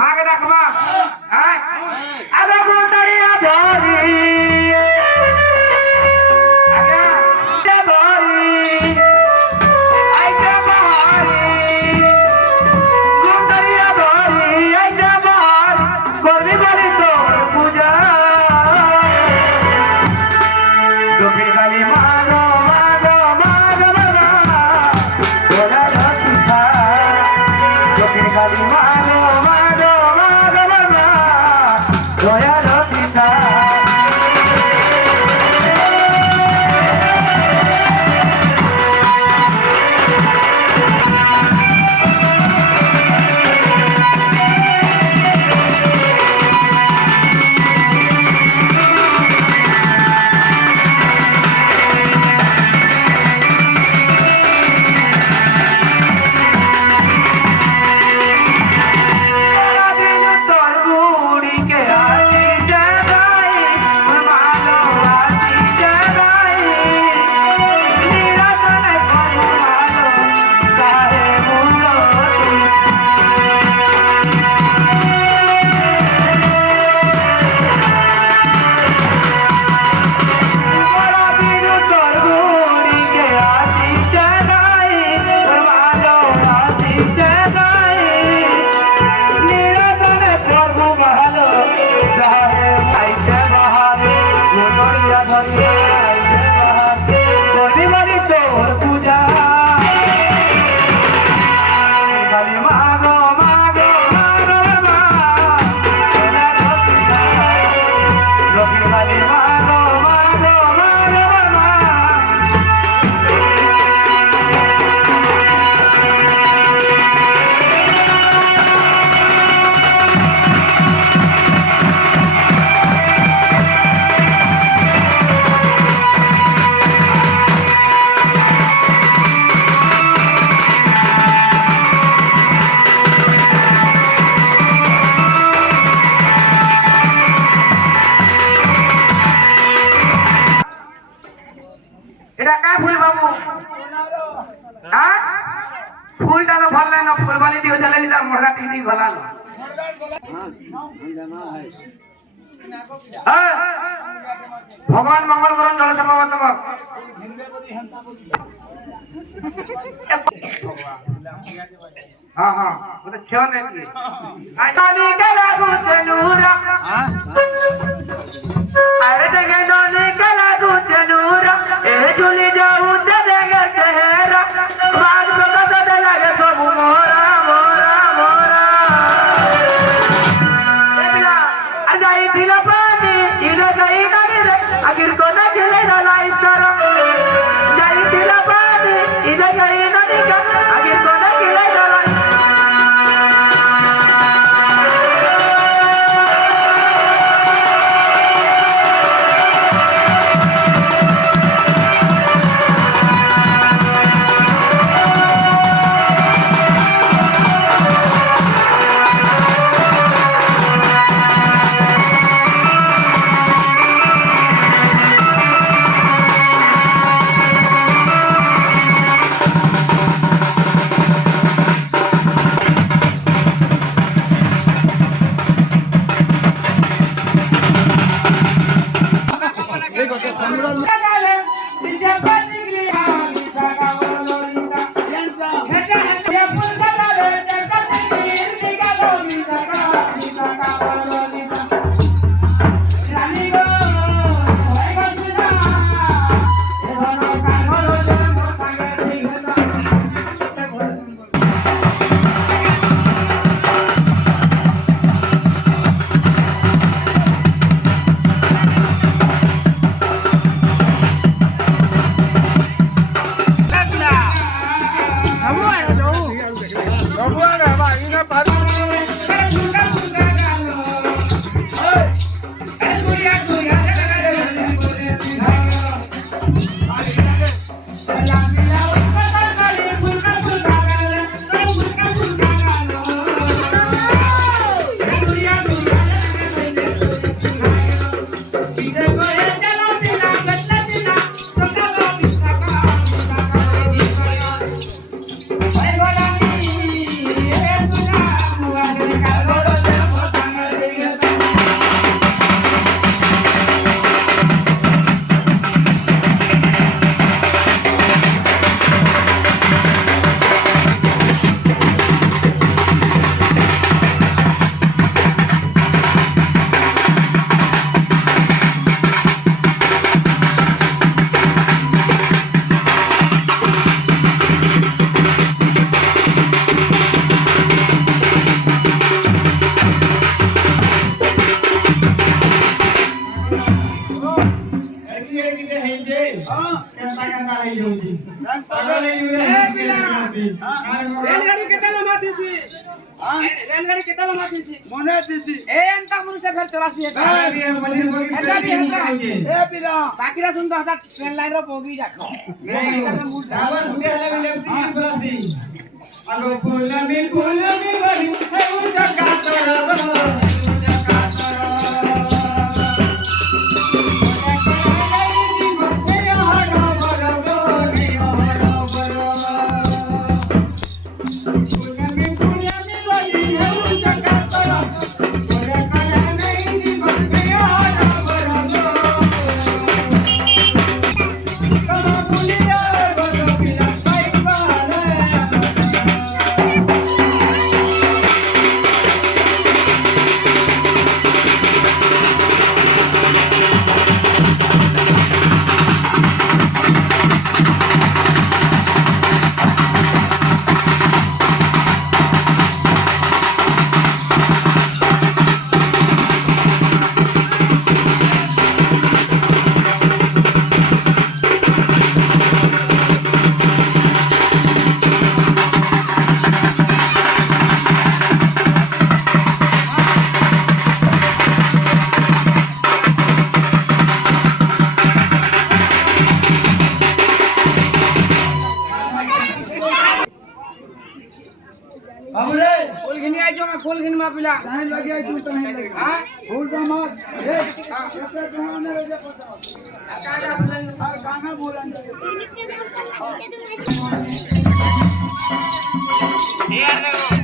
माग रखमा हां अरे गुंडरिया धरी आगे ते धरी आई के बहारी गुंडरिया धरी आई के बहारी गोरी बोली तो पूजा डोबी गाली मारो मारो मारो तोरा रखा डोबी गाली मारो मारो मारो तोरा रखा এটা কা ফুল বাবু হ্যাঁ ফুলটা তো ভাল লাগে না ফুলবালি দিও জ্বালানি তার মুড়গা টিটি গলানো ভগবান মঙ্গল করুন জল বাবা তোমার हाँ हाँ वो तो छह ने की आनी के लागू चनूरा अरे जगह नोनी के लागू चनूरा ए झूली जाऊ ते देगे तेरा बाज बता दे लगे सब मोरा मोरा मोरा एला अजाई दिला पानी इले गई नहीं रे आखिर को ना चले ना लाइसरा जाई दिला पानी इले गई नहीं का आखिर को ना चले ना रेलगाड़ी केतला माथीसी रेलगाड़ी केतला माथीसी मने दिसी ए अंता मनुष्य फेर 84 ए पिला बाकीरा सुन तो हटा ट्रेन लाइन रो पोगी जाको आवाज उठे ले दिसी अगो फुलमी फुलमी बड़ी हे उजका तोरबो फूल घिनी आई जो मैं फूल घिन मा पिला नहीं लगे आई तू तो नहीं लगे हां फूल का मार ए ऐसे कहां ने रे पता काका बोलन और गाना बोलन यार देखो